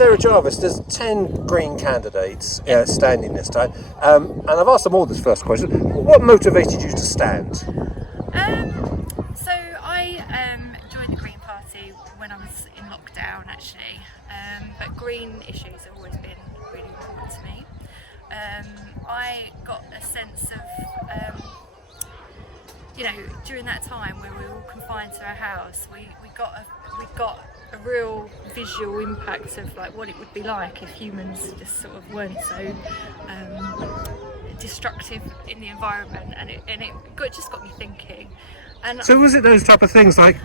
Sarah Jarvis, there's 10 Green candidates standing this time, and I've asked them all this first question. What motivated you to stand? So I joined the Green Party when I was in lockdown, actually, but green issues have always been really important to me. I got a sense of, during that time where we were all confined to our house, we got a real visual impact of like what it would be like if humans just sort of weren't so destructive in the environment, and it just got me thinking. And so was it those type of things like,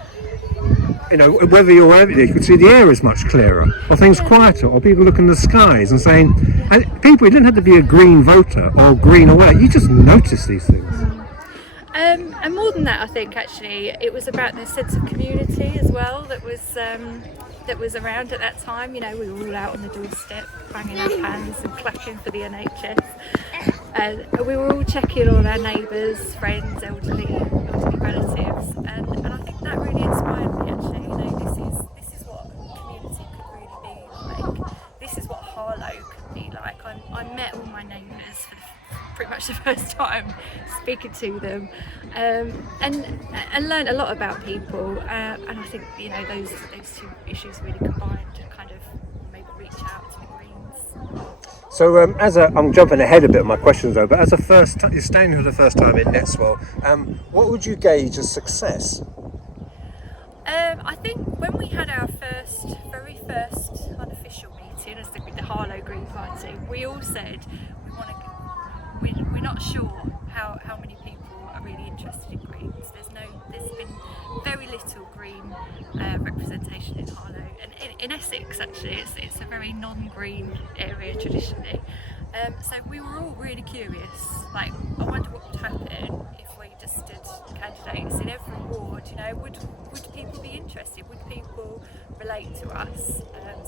whether you're over there, you could see the air is much clearer, or things quieter, or people look in the skies and saying, and people, you didn't have to be a green voter or green aware, you just notice these things. And more than that, I think actually it was about the sense of community as well that was around at that time. We were all out on the doorstep, banging our hands and clapping for the NHS. We were all checking on our neighbours, friends, elderly relatives, and I think that really inspired me. Actually, this is what community could really be like. This is what Harlow could be like. I met all my neighbours for pretty much the first time speaking to them, and learned a lot about people, and I think those two issues really combined to kind of maybe reach out to the Greens. So I'm jumping ahead a bit of my questions though, but as you're staying for the first time in Netteswell, what would you gauge as success? I think when we had our very first unofficial meeting as the Harlow Green Party, we all said we're not sure how many people are really interested in Greens. There's been very little Green representation in Harlow, and in Essex actually it's a very non-Green area traditionally. So we were all really curious, like I wonder what would happen if we just did candidates in every ward. Would people be interested? Would people relate to us?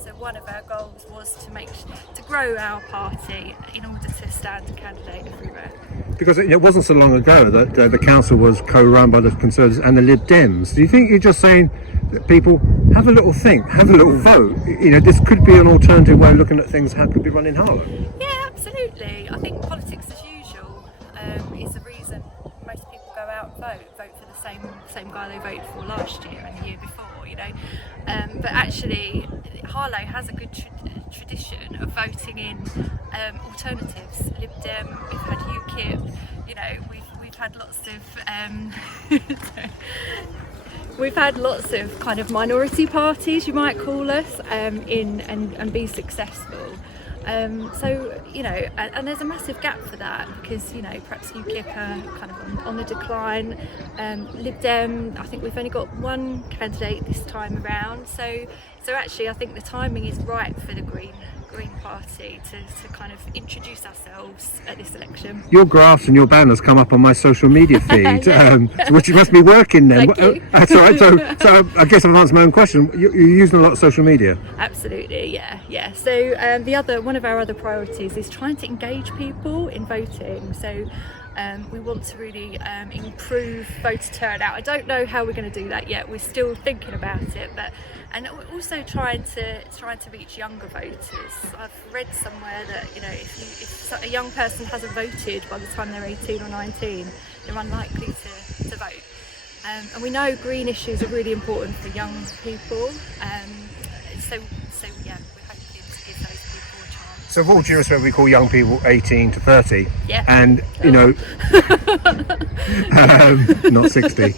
So one of our goals was to grow our party in order to stand a candidate everywhere. Because it wasn't so long ago that the council was co-run by the Conservatives and the Lib Dems. Do you think you're just saying that people have a little think, have a little vote? This could be an alternative way of looking at things. How could be run in Harlow? Yeah, absolutely. I think politics as usual is the reason most people go out and vote for the same guy they voted for last year and the year before. But actually, Harlow has a good tradition of voting in alternatives. Lib Dem, we've had UKIP. We've had lots of. We've had lots of kind of minority parties, you might call us, and be successful. And there's a massive gap for that because perhaps UKIP are kind of on the decline. Lib Dem, I think we've only got one candidate this time around. So actually, I think the timing is right for the Green Party to kind of introduce ourselves at this election. Your graphs and your banners come up on my social media feed, which must be working then. Thank you. That's all right. So I guess I've answered my own question. You're using a lot of social media. Absolutely, yeah. So one of our other priorities is trying to engage people in voting. So we want to really improve voter turnout. I don't know how we're going to do that yet. We're still thinking about it, and also trying to reach younger voters. I've read somewhere that if a young person hasn't voted by the time they're 18 or 19, they're unlikely to vote. And we know green issues are really important for young people. So yeah, we're hoping to give those people a chance. So, of all due respect, we call young people 18 to 30. Yeah. And not 60.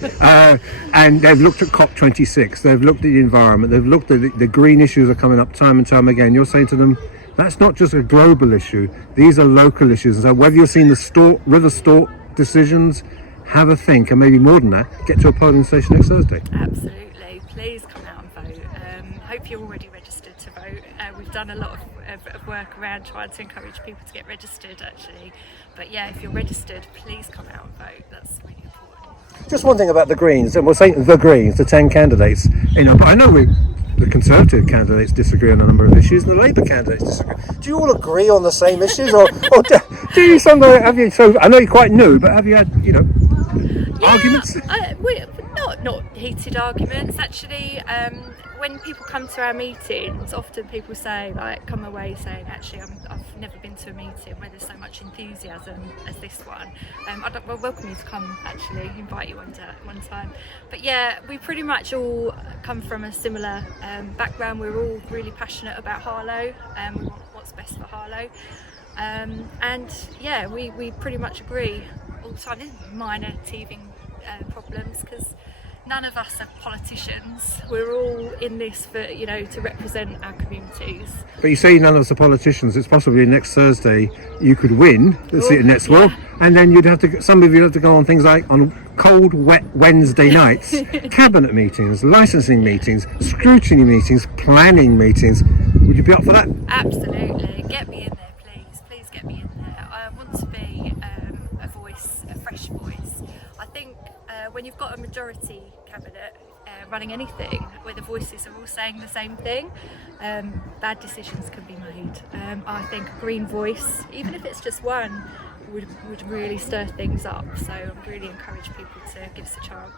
And they've looked at COP26. They've looked at the environment. They've looked at the green issues are coming up time and time again. You're saying to them, that's not just a global issue. These are local issues. And so whether you've seen the River Stork decisions, have a think, and maybe more than that, get to a polling station next Thursday. Absolutely. Please come out and vote. Hope you're already registered to vote. We've done a lot of work around trying to encourage people to get registered, actually. But yeah, if you're registered, please come out and vote. That's really important. Just one thing about the Greens, and we'll say the Greens, the 10 candidates, but I know the Conservative candidates disagree on a number of issues, and the Labour candidates disagree. Do you all agree on the same issues, or do you somewhere have you? So I know you're quite new, but have you had arguments? Not heated arguments actually. When people come to our meetings, often people say, like, come away saying, actually I've never been to a meeting where there's so much enthusiasm as this one. I'd welcome you to come, actually, invite you one time. But yeah, we pretty much all come from a similar background. We're all really passionate about Harlow, we want what's best for Harlow. And yeah, we pretty much agree all the time. There's minor teething problems, because none of us are politicians. We're all in this for, to represent our communities. But you say none of us are politicians. It's possibly next Thursday you could win the seat at Netteswell, and then some of you have to go on things like on cold, wet Wednesday nights, cabinet meetings, licensing meetings, scrutiny meetings, planning meetings. Would you be up for that? Absolutely. Get me in there, please. Please get me in there. I want to be a voice, a fresh voice. I think when you've got a majority cabinet running anything where the voices are all saying the same thing, bad decisions can be made. I think a green voice, even if it's just one, would really stir things up. So I really encourage people to give us a chance.